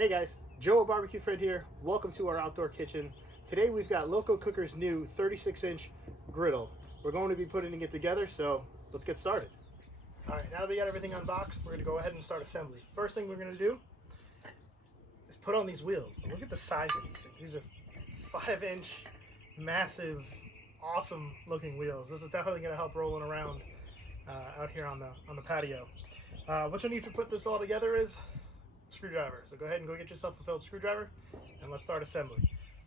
Hey guys, Joe BBQFriend here. Welcome to our outdoor kitchen. Today we've got LoCo Cooker's new 36-inch griddle. We're going to be putting it together, so let's get started. All right, now that we got everything unboxed, we're going to go ahead and start assembly. First thing we're going to do is put on these wheels. Look at the size of these things. These are 5-inch, massive, awesome looking wheels. This is definitely going to help rolling around out here on the patio. What you'll need to put this all together is screwdriver. So go ahead and go get yourself a Phillips screwdriver and let's start assembly.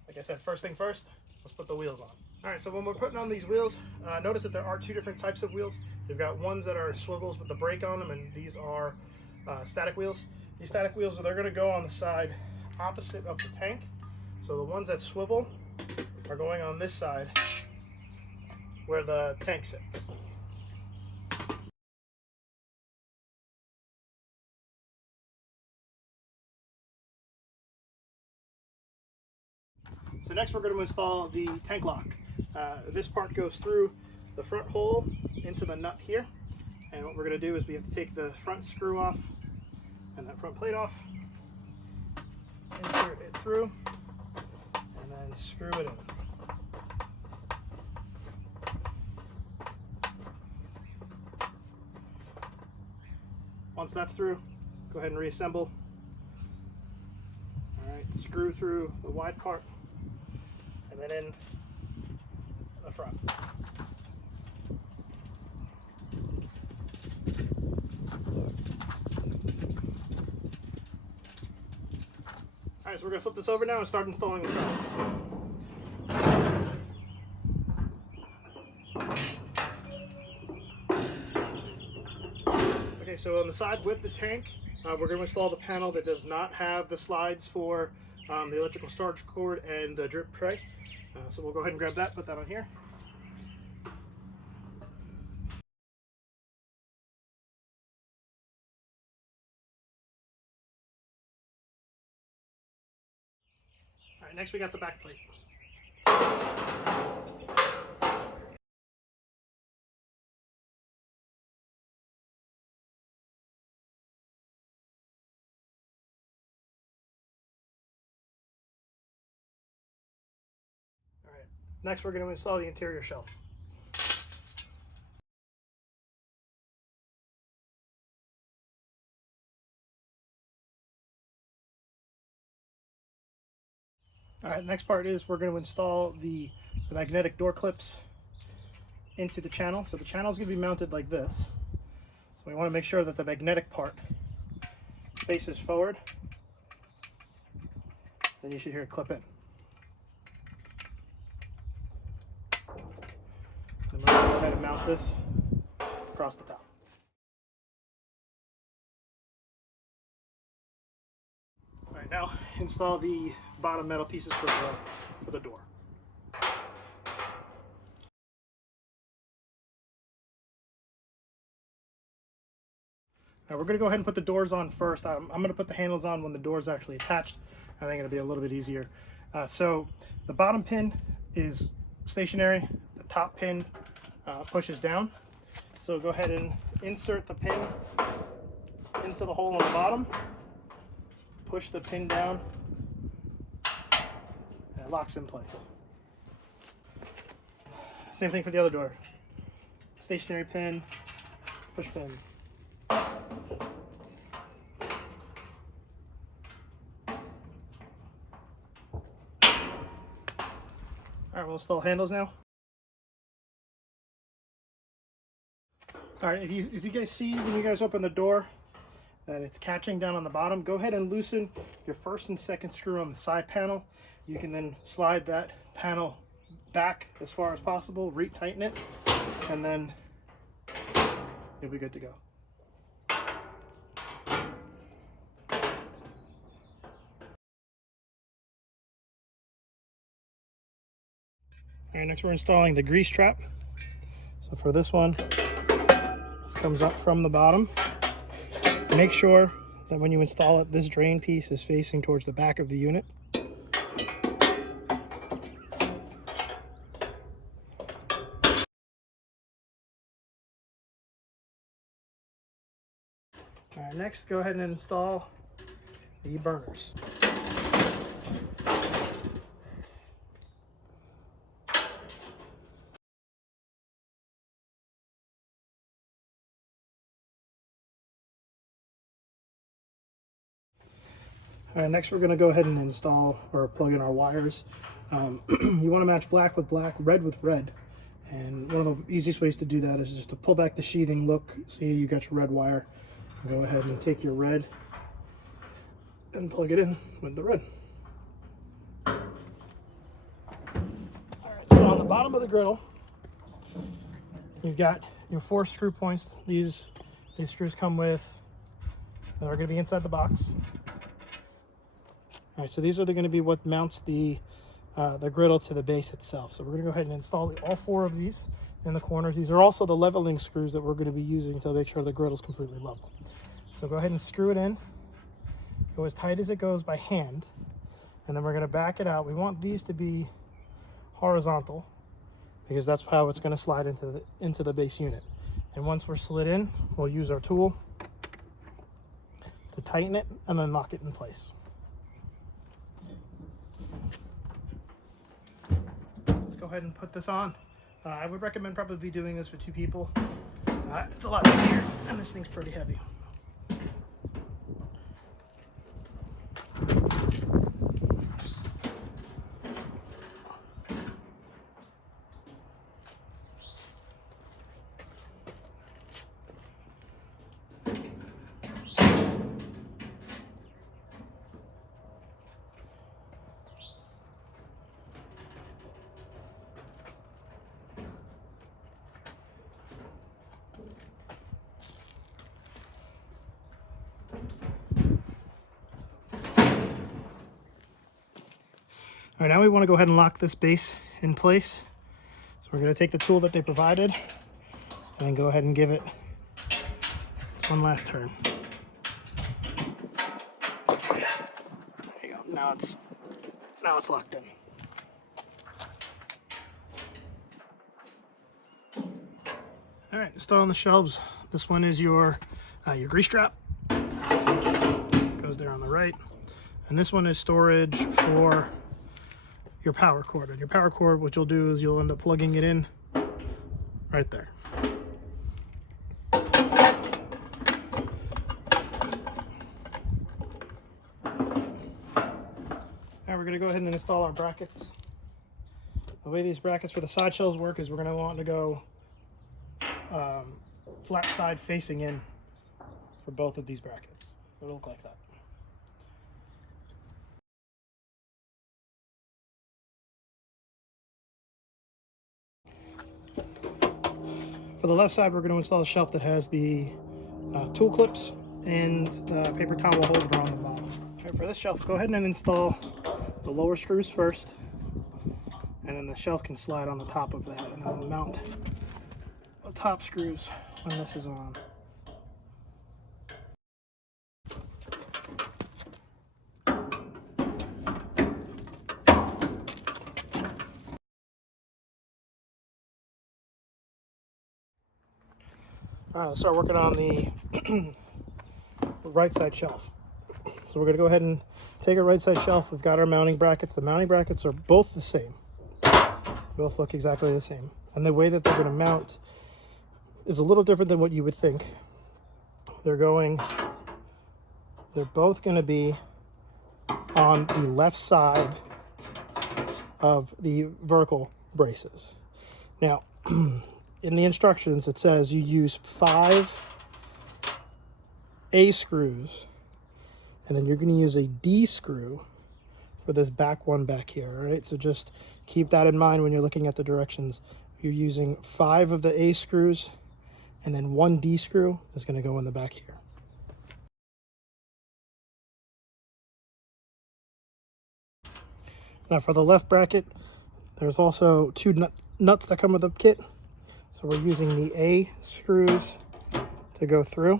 Like I said, first thing first, let's put the wheels on. All right, so when we're putting on these wheels, notice that there are two different types of wheels. You've got ones that are swivels with the brake on them, and these are static wheels. These static wheels, they're going to go on the side opposite of the tank. So the ones that swivel are going on this side where the tank sits. So next we're going to install the tank lock. This part goes through the front hole into the nut here. And what we're going to do is we have to take the front screw off and that front plate off, insert it through, and then screw it in. Once that's through, go ahead and reassemble. All right, screw through the wide part, and then in the front. All right, so we're going to flip this over now and start installing the sides. Okay, so on the side with the tank, we're going to install the panel that does not have the slides for the electrical storage cord and the drip tray. So we'll go ahead and grab that, put that on here. All right, next we got the back plate. All right, next we're going to install the interior shelf. All right, next part is we're going to install the magnetic door clips into the channel. So the channel is going to be mounted like this. So we want to make sure that the magnetic part faces forward. Then you should hear it clip in. And we're going to go ahead and mount this across the top. All right, now install the bottom metal pieces for the door. Now we're going to go ahead and put the doors on first. I'm going to put the handles on when the door is actually attached. I think it'll be a little bit easier. So the bottom pin is stationary. The top pin pushes down. So go ahead and insert the pin into the hole on the bottom. Push the pin down, and it locks in place. Same thing for the other door. Stationary pin, push pin. All right, we'll install handles now. All right, if you guys see when you guys open the door that it's catching down on the bottom, go ahead and loosen your first and second screw on the side panel. You can then slide that panel back as far as possible, retighten it, and then you'll be good to go. All right, next we're installing the grease trap. So for this one, this comes up from the bottom. Make sure that when you install it, this drain piece is facing towards the back of the unit. All right, next go ahead and install the burners. All right, next we're going to go ahead and install or plug in our wires. You want to match black with black, red with red. And one of the easiest ways to do that is just to pull back the sheathing, look, see you got your red wire. Go ahead and take your red and plug it in with the red. All right, so on the bottom of the griddle, you've got your 4 screw points. These screws come with, are going to be inside the box. All right, so these are going to be what mounts the griddle to the base itself. So we're going to go ahead and install all 4 of these in the corners. These are also the leveling screws that we're going to be using to make sure the griddle is completely level. So go ahead and screw it in. Go as tight as it goes by hand, and then we're going to back it out. We want these to be horizontal because that's how it's going to slide into the base unit. And once we're slid in, we'll use our tool to tighten it and then lock it in place. Go ahead and put this on. I would recommend probably doing this with 2 people. It's a lot easier, and this thing's pretty heavy. All right, now we want to go ahead and lock this base in place. So we're going to take the tool that they provided and then go ahead and give it one last turn. There you go. Now it's locked in. All right, install on the shelves. This one is your grease trap. Goes there on the right. And this one is storage for your power cord. And your power cord, what you'll do is you'll end up plugging it in right there. Now we're going to go ahead and install our brackets. The way these brackets for the side shelves work is we're going to want to go flat side facing in for both of these brackets. It'll look like that. For the left side, we're going to install a shelf that has the tool clips and the paper towel holder on the bottom. All right, for this shelf, go ahead and install the lower screws first, and then the shelf can slide on the top of that, and then we'll mount the top screws when this is on. All right, let's start working on the right side shelf. So we're going to go ahead and take a right side shelf. We've got our mounting brackets. The mounting brackets are both the same. Both look exactly the same. And the way that they're going to mount is a little different than what you would think. They're both going to be on the left side of the vertical braces. Now, in the instructions, it says you use 5 A screws, and then you're going to use a D screw for this back one back here. All right, so just keep that in mind when you're looking at the directions. You're using 5 of the A screws, and then 1 D screw is going to go in the back here. Now for the left bracket, there's also 2 nuts that come with the kit. So we're using the A screws to go through.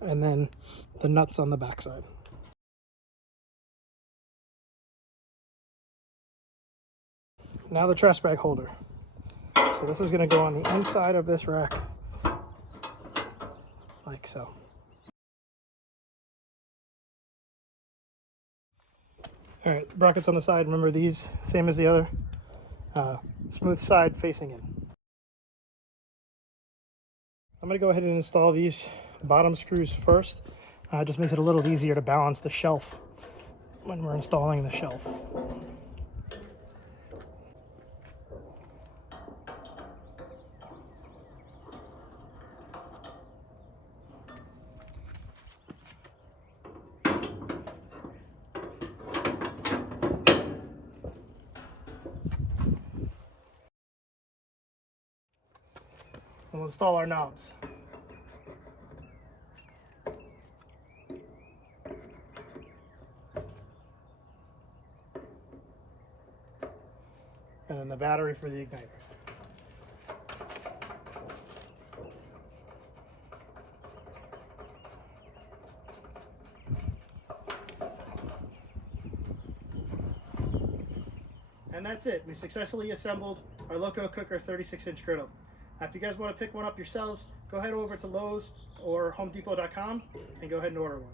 And then the nuts on the backside. Now the trash bag holder. So So this is going to go on the inside of this rack, like so. All right, brackets on the side. Remember these, same as the other, smooth side facing in. I'm going to go ahead and install these bottom screws first. Just makes it a little easier to balance the shelf when we're installing the shelf. We'll install our knobs. And then the battery for the igniter. And that's it. We successfully assembled our LoCo Cooker 36-inch griddle. If you guys want to pick one up yourselves, go head over to Lowe's or HomeDepot.com and go ahead and order one.